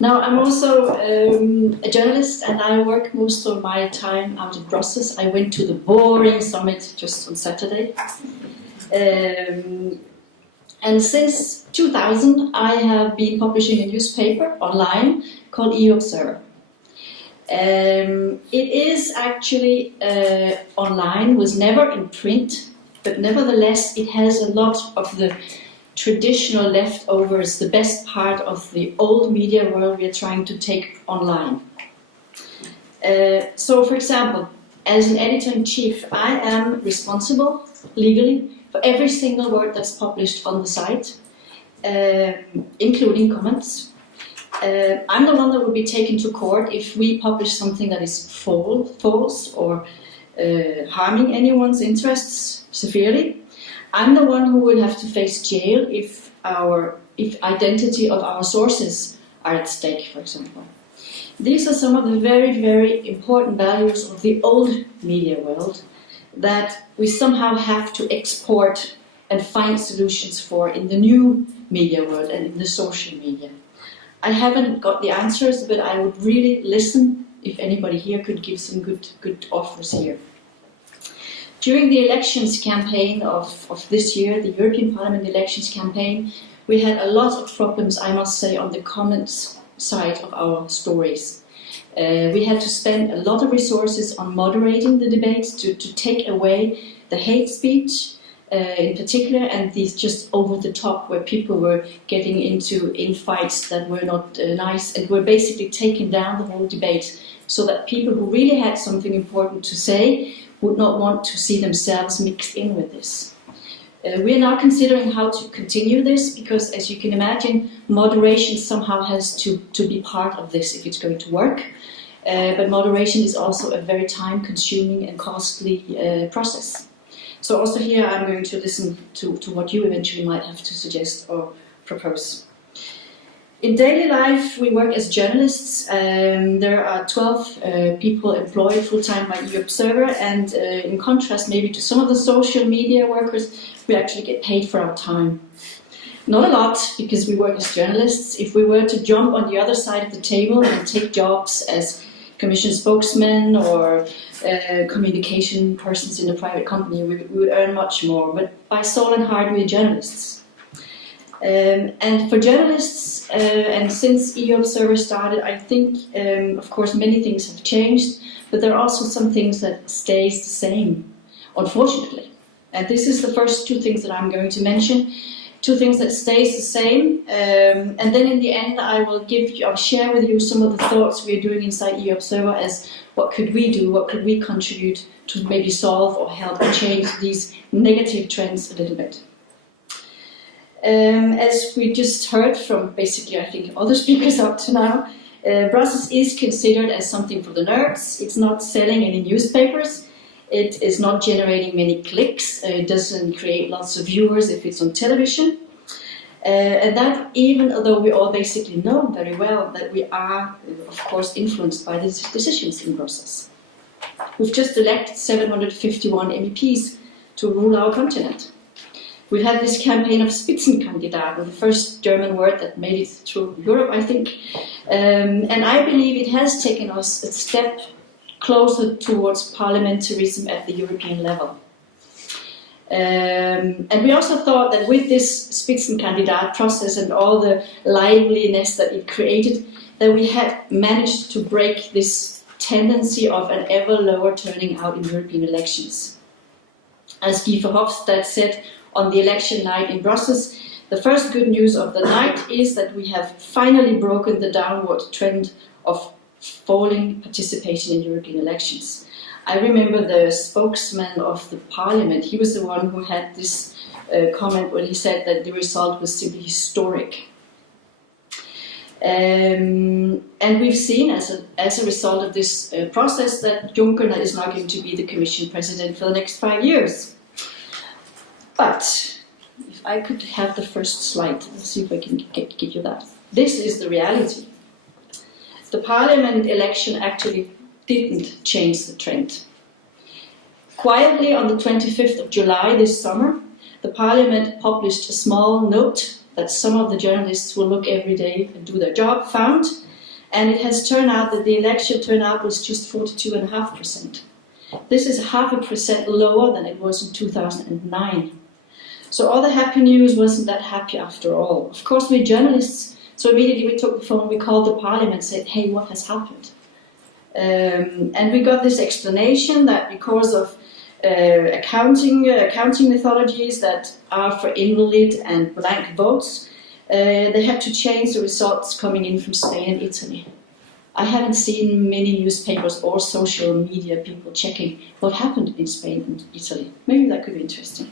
Now, I'm also a journalist, and I work most of my time out of Brussels. I went to the boring summit just on Saturday. And since 2000, I have been publishing a newspaper online called EUobserver. It is actually online, was never in print, but nevertheless it has a lot of the traditional leftovers, the best part of the old media world we are trying to take online. So, for example, as an editor-in-chief, I am responsible legally for every single word that's published on the site, including comments. I'm the one that will be taken to court if we publish something that is false or harming anyone's interests severely. I'm the one who will have to face jail if identity of our sources are at stake, for example. These are some of the very, very important values of the old media world that we somehow have to export and find solutions for in the new media world and in the social media. I haven't got the answers, but I would really listen if anybody here could give some good offers here. During the elections campaign of this year, the European Parliament elections campaign, we had a lot of problems, I must say, on the comments side of our stories. We had to spend a lot of resources on moderating the debates to take away the hate speech in particular, and these just over the top where people were getting into infights that were not nice and were basically taking down the whole debate so that people who really had something important to say would not want to see themselves mixed in with this. We are now considering how to continue this because, as you can imagine, moderation somehow has to be part of this if it's going to work. But moderation is also a very time-consuming and costly process. So also here I'm going to listen to what you eventually might have to suggest or propose. In daily life, we work as journalists. There are 12 people employed full-time by EUobserver, and in contrast maybe to some of the social media workers, we actually get paid for our time. Not a lot, because we work as journalists. If we were to jump on the other side of the table and take jobs as commission spokesmen or communication persons in a private company, we would earn much more. But by soul and heart, we're journalists. And for journalists, and since EUobserver started, I think, of course, many things have changed, but there are also some things that stays the same, unfortunately. And this is the first two things that I'm going to mention. Two things that stays the same, and then in the end I'll share with you some of the thoughts we're doing inside EUobserver as what could we do, what could we contribute to maybe solve or help change these negative trends a little bit. As we just heard from basically, I think, other speakers up to now, Brussels is considered as something for the nerds. It's not selling any newspapers. It is not generating many clicks. It doesn't create lots of viewers if it's on television. And that even though we all basically know very well that we are, of course, influenced by these decisions in Brussels. We've just elected 751 MEPs to rule our continent. We've had this campaign of Spitzenkandidat, the first German word that made it through Europe, I think. And I believe it has taken us a step closer towards parliamentarism at the European level. And we also thought that with this Spitzenkandidat process and all the liveliness that it created, that we had managed to break this tendency of an ever lower turning out in European elections. As Guy Verhofstadt said on the election night in Brussels, the first good news of the night is that we have finally broken the downward trend of falling participation in European elections. I remember the spokesman of the parliament, he was the one who had this comment when he said that the result was simply historic. And we've seen as a result of this process that Juncker is now going to be the Commission President for the next 5 years. But if I could have the first slide, let's see if I can give you that. This is the reality. The parliament election actually didn't change the trend. Quietly on the 25th of July this summer, the parliament published a small note that some of the journalists who look every day and do their job found, And it has turned out that the election turnout was just 42.5%. This is 0.5% lower than it was in 2009. So all the happy news wasn't that happy after all. Of course, we're journalists, so immediately we took the phone, we called the parliament and said, hey, what has happened? And we got this explanation that because of accounting methodologies that are for invalid and blank votes, they had to change the results coming in from Spain and Italy. I haven't seen many newspapers or social media people checking what happened in Spain and Italy. Maybe that could be interesting.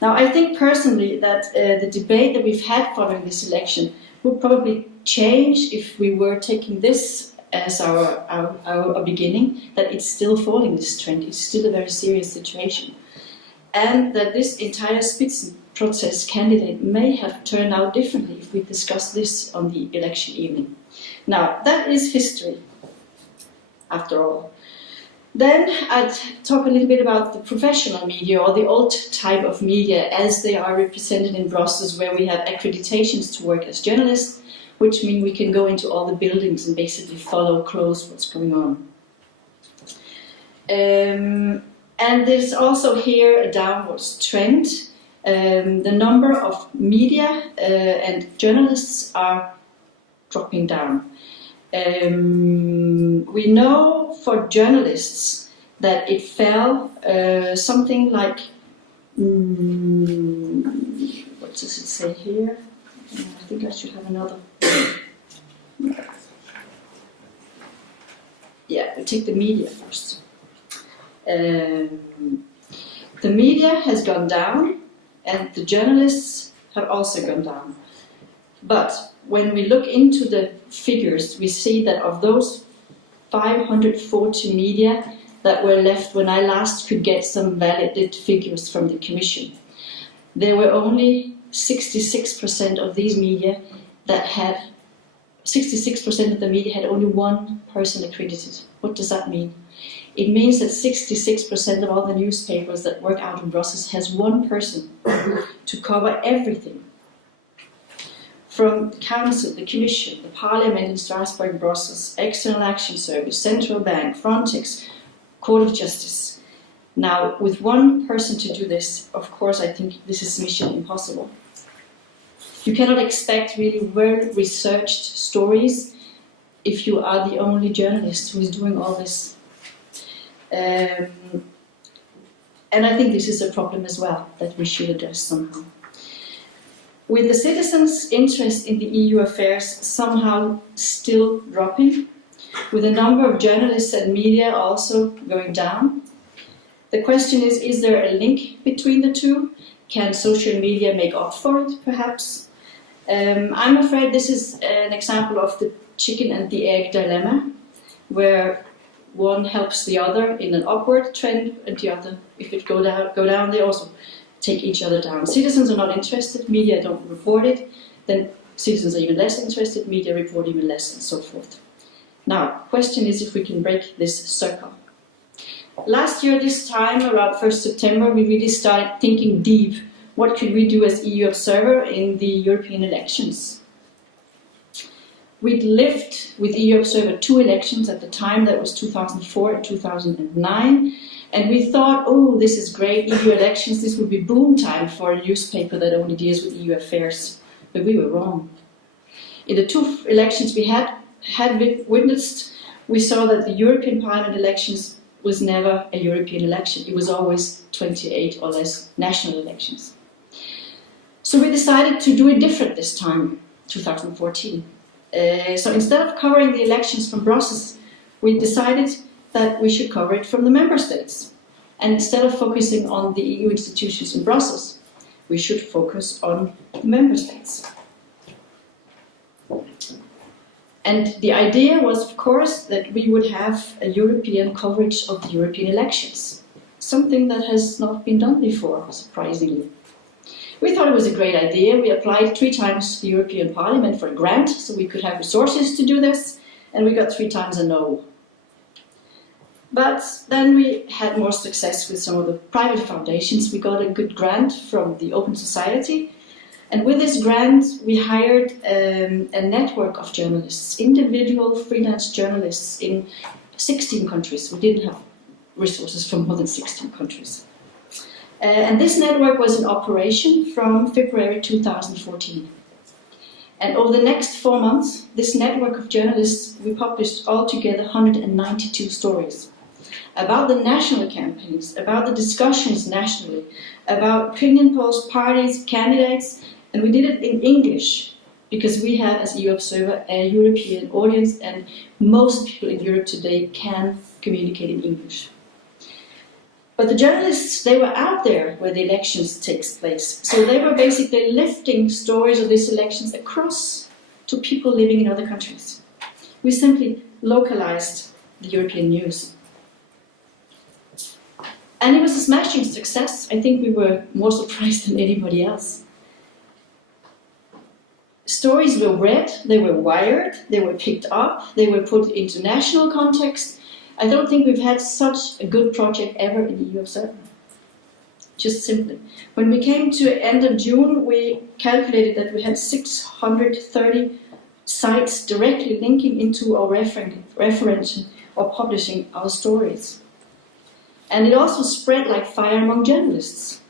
Now, I think personally that the debate that we've had following this election would probably change if we were taking this as our beginning, that it's still falling, this trend. It's still a very serious situation. And that this entire Spitzenprozess candidate may have turned out differently if we discuss this on the election evening. Now, that is history, after all. Then I'd talk a little bit about the professional media, or the old type of media, as they are represented in Brussels, where we have accreditations to work as journalists, which mean we can go into all the buildings and basically follow close what's going on. And there's also here a downwards trend. The number of media and journalists are dropping down. We know for journalists that it fell something like, what does it say here? I think I should have another. Yeah, we take the media first. The media has gone down and the journalists have also gone down. But when we look into the figures, we see that of those 540 media that were left when I last could get some valid figures from the Commission, there were only 66% of these media that had, 66% of the media had only one person accredited. What does that mean? It means that 66% of all the newspapers that work out in Brussels has one person to cover everything. From the Council, the Commission, the Parliament in Strasbourg, Brussels, External Action Service, Central Bank, Frontex, Court of Justice. Now, with one person to do this, of course, I think this is mission impossible. You cannot expect really well-researched stories if you are the only journalist who is doing all this. And I think this is a problem as well that we should address somehow. With the citizens' interest in the EU affairs somehow still dropping, with the number of journalists and media also going down, the question is there a link between the two? Can social media make up for it, perhaps? I'm afraid this is an example of the chicken and the egg dilemma, where one helps the other in an upward trend, and the other, if it go down, they also take each other down. Citizens are not interested, media don't report it, then citizens are even less interested, media report even less, and so forth. Now, question is if we can break this circle. Last year, this time, around 1st September, we really started thinking deep. What could we do as EUobserver in the European elections? We'd lived with EUobserver 2 elections at the time, that was 2004 and 2009, and we thought, oh, this is great, EU elections, this would be boom time for a newspaper that only deals with EU affairs. But we were wrong. In the 2 elections we had witnessed, we saw that the European Parliament elections was never a European election. It was always 28 or less national elections. So we decided to do it different this time, 2014. So instead of covering the elections from Brussels, we decided that we should cover it from the member states. And instead of focusing on the EU institutions in Brussels, we should focus on the member states. And the idea was, of course, that we would have a European coverage of the European elections, something that has not been done before, surprisingly. We thought it was a great idea. We applied 3 times to the European Parliament for a grant, so we could have resources to do this, and we got 3 times a no. But then we had more success with some of the private foundations. We got a good grant from the Open Society, And with this grant, we hired a network of journalists, individual freelance journalists in 16 countries. We didn't have resources from more than 16 countries. And this network was in operation from February 2014. And over the next 4 months, this network of journalists, we published altogether 192 stories about the national campaigns, about the discussions nationally, about opinion polls, parties, candidates, and we did it in English because we have, as EUobserver, a European audience, and most people in Europe today can communicate in English. But the journalists, they were out there where the elections takes place. So they were basically lifting stories of these elections across to people living in other countries. We simply localized the European news. And it was a smashing success. I think we were more surprised than anybody else. Stories were read, they were wired, they were picked up, they were put into national context. I don't think we've had such a good project ever in EUobserver. Just simply. When we came to end of June, we calculated that we had 630 sites directly linking into our referencing or publishing our stories. And it also spread like fire among journalists.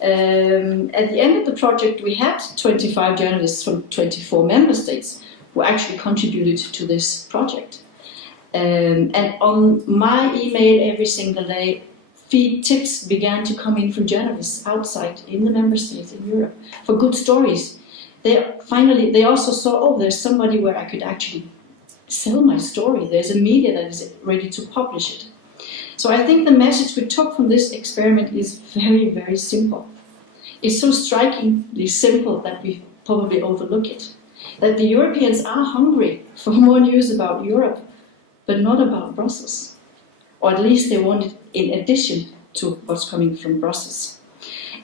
At the end of the project, we had 25 journalists from 24 member states who actually contributed to this project. And on my email every single day, feed tips began to come in from journalists outside in the member states in Europe for good stories. They also saw, oh, there's somebody where I could actually sell my story. There's a media that is ready to publish it. So I think the message we took from this experiment is very, very simple. It's so strikingly simple that we probably overlook it. That the Europeans are hungry for more news about Europe, but not about Brussels. Or at least they want it in addition to what's coming from Brussels.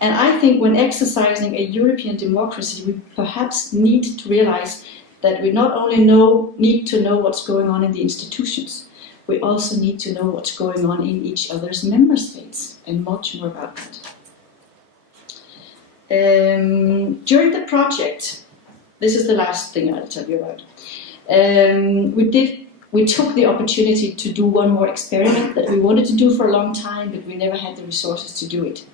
And I think when exercising a European democracy, we perhaps need to realize that we not only need to know what's going on in the institutions, we also need to know what's going on in each other's member states, and much more about that. During the project, this is the last thing I'll tell you about, we took the opportunity to do one more experiment that we wanted to do for a long time, but we never had the resources to do it.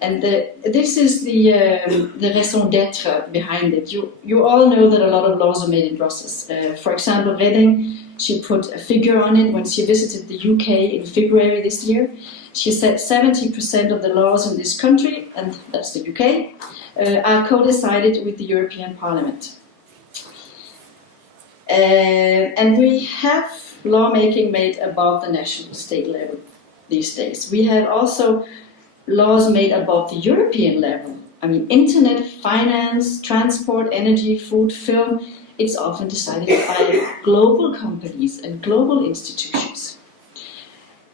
And this is the raison d'être behind it. You all know that a lot of laws are made in Brussels. For example, Redding, she put a figure on it when she visited the UK in February this year. She said 70% of the laws in this country, and that's the UK, are co-decided with the European Parliament. And we have lawmaking made above the national state level these days. We have also laws made above the European level. I mean, internet, finance, transport, energy, food, film, it's often decided by global companies and global institutions.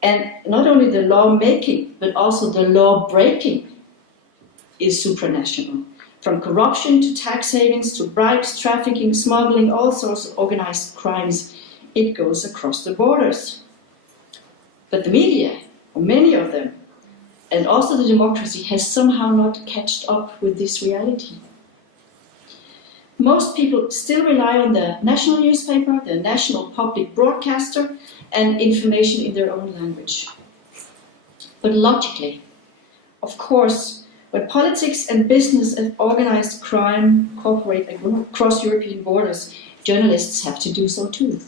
And not only the lawmaking, but also the law breaking is supranational. From corruption to tax havens to bribes, trafficking, smuggling, all sorts of organized crimes, it goes across the borders. But the media, or many of them, and also the democracy, has somehow not catched up with this reality. Most people still rely on the national newspaper, the national public broadcaster, and information in their own language. But logically, of course, when politics and business and organized crime cooperate across European borders, journalists have to do so too.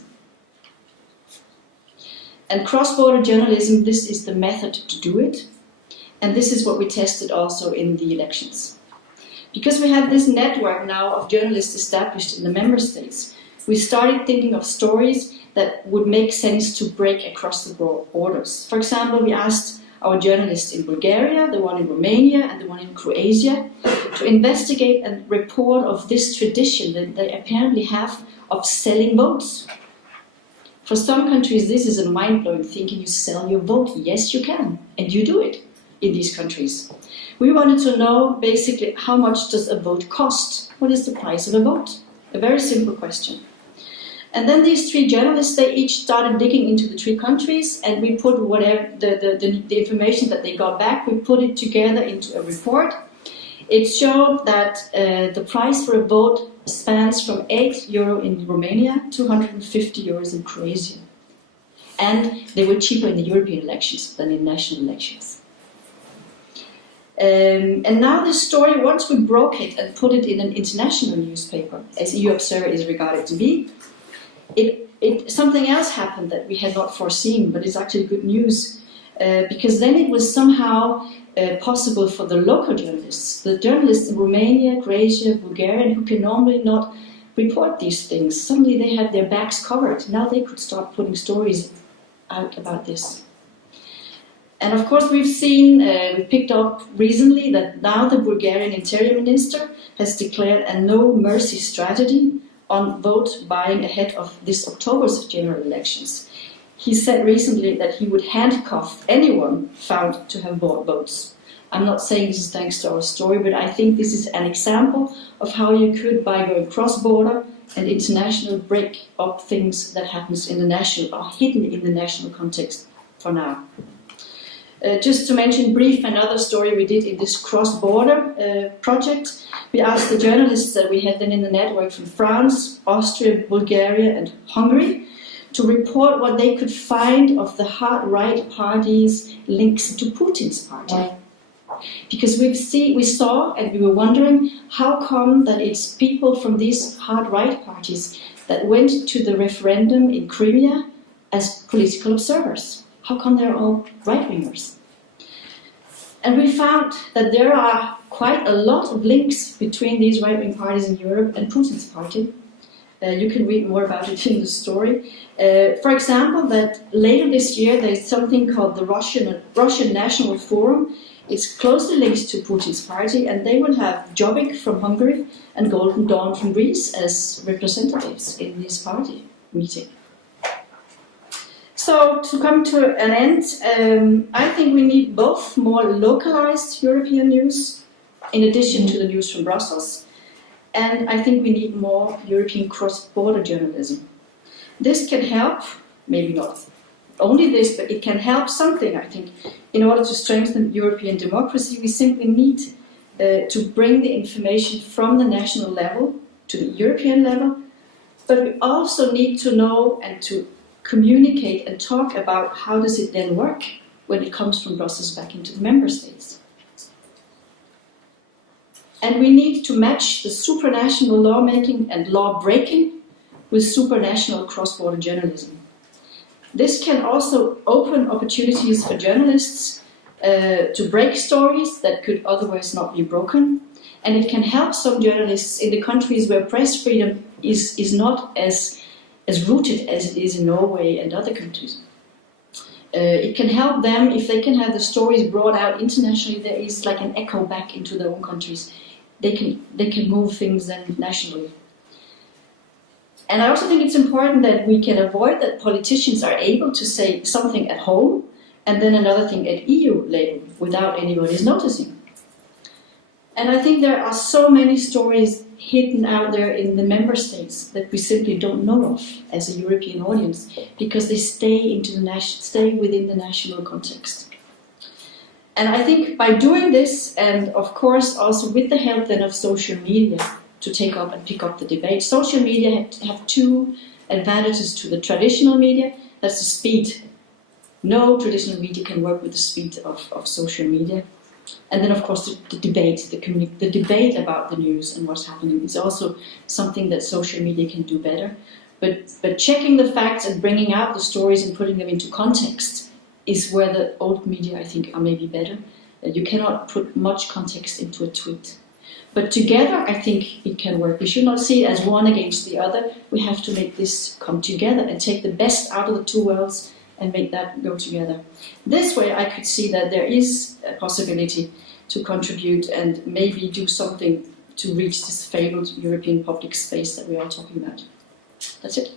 And cross-border journalism, this is the method to do it. And this is what we tested also in the elections. Because we have this network now of journalists established in the member states, we started thinking of stories that would make sense to break across the borders. For example, we asked our journalists in Bulgaria, the one in Romania and the one in Croatia, to investigate and report of this tradition that they apparently have of selling votes. For some countries, this is a mind-blowing thing. Can you sell your vote? Yes, you can, and you do it in these countries. We wanted to know basically how much does a vote cost? What is the price of a vote? A very simple question. And then these three journalists, they each started digging into the three countries, and we put whatever the information that they got back, we put it together into a report. It showed that the price for a vote spans from €8 in Romania to €150 in Croatia. And they were cheaper in the European elections than in national elections. And now this story, once we broke it and put it in an international newspaper, as EUobserver is regarded to be, something else happened that we had not foreseen, but it's actually good news, because then it was somehow possible for the local journalists, the journalists in Romania, Croatia, Bulgaria, who can normally not report these things. Suddenly they had their backs covered. Now they could start putting stories out about this. And of course we've seen, we picked up recently that now the Bulgarian Interior Minister has declared a no mercy strategy on vote buying ahead of this October's general elections. He said recently that he would handcuff anyone found to have bought votes. I'm not saying this is thanks to our story, but I think this is an example of how you could, by going cross-border and international, break up things that happens in the national, are hidden in the national context for now. Just to mention brief another story we did in this cross-border project. We asked the journalists that we had then in the network from France, Austria, Bulgaria and Hungary to report what they could find of the hard-right parties' links to Putin's party. Because we saw and we were wondering how come that it's people from these hard-right parties that went to the referendum in Crimea as political observers. How come they're all right-wingers? And we found that there are quite a lot of links between these right-wing parties in Europe and Putin's party. You can read more about it in the story. For example, that later this year there's something called the Russian National Forum. It's closely linked to Putin's party, and they will have Jobbik from Hungary and Golden Dawn from Greece as representatives in this party meeting. So, to come to an end, I think we need both more localized European news, in addition to the news from Brussels, and I think we need more European cross-border journalism. This can help, maybe not only this, but it can help something, I think. In order to strengthen European democracy, we simply need to bring the information from the national level to the European level, but we also need to know and to communicate and talk about how does it then work when it comes from Brussels back into the member states. And we need to match the supranational lawmaking and law-breaking with supranational cross-border journalism. This can also open opportunities for journalists to break stories that could otherwise not be broken, and it can help some journalists in the countries where press freedom is not as rooted as it is in Norway and other countries. It can help them if they can have the stories brought out internationally. There is like an echo back into their own countries. They can move things then nationally. And I also think it's important that we can avoid that politicians are able to say something at home and then another thing at EU level without anybody's noticing. And I think there are so many stories hidden out there in the member states that we simply don't know of as a European audience because they stay within the national context. And I think by doing this, and of course also with the help then of social media, to take up and pick up the debate. Social media have two advantages to the traditional media. That's the speed. No traditional media can work with the speed of social media. And then, of course, the debate, the debate about the news and what's happening is also something that social media can do better. But checking the facts and bringing out the stories and putting them into context is where the old media, I think, are maybe better. You cannot put much context into a tweet. But together, I think it can work. We should not see it as one against the other. We have to make this come together and take the best out of the two worlds and make that go together. This way, I could see that there is a possibility to contribute and maybe do something to reach this fabled European public space that we are talking about. That's it.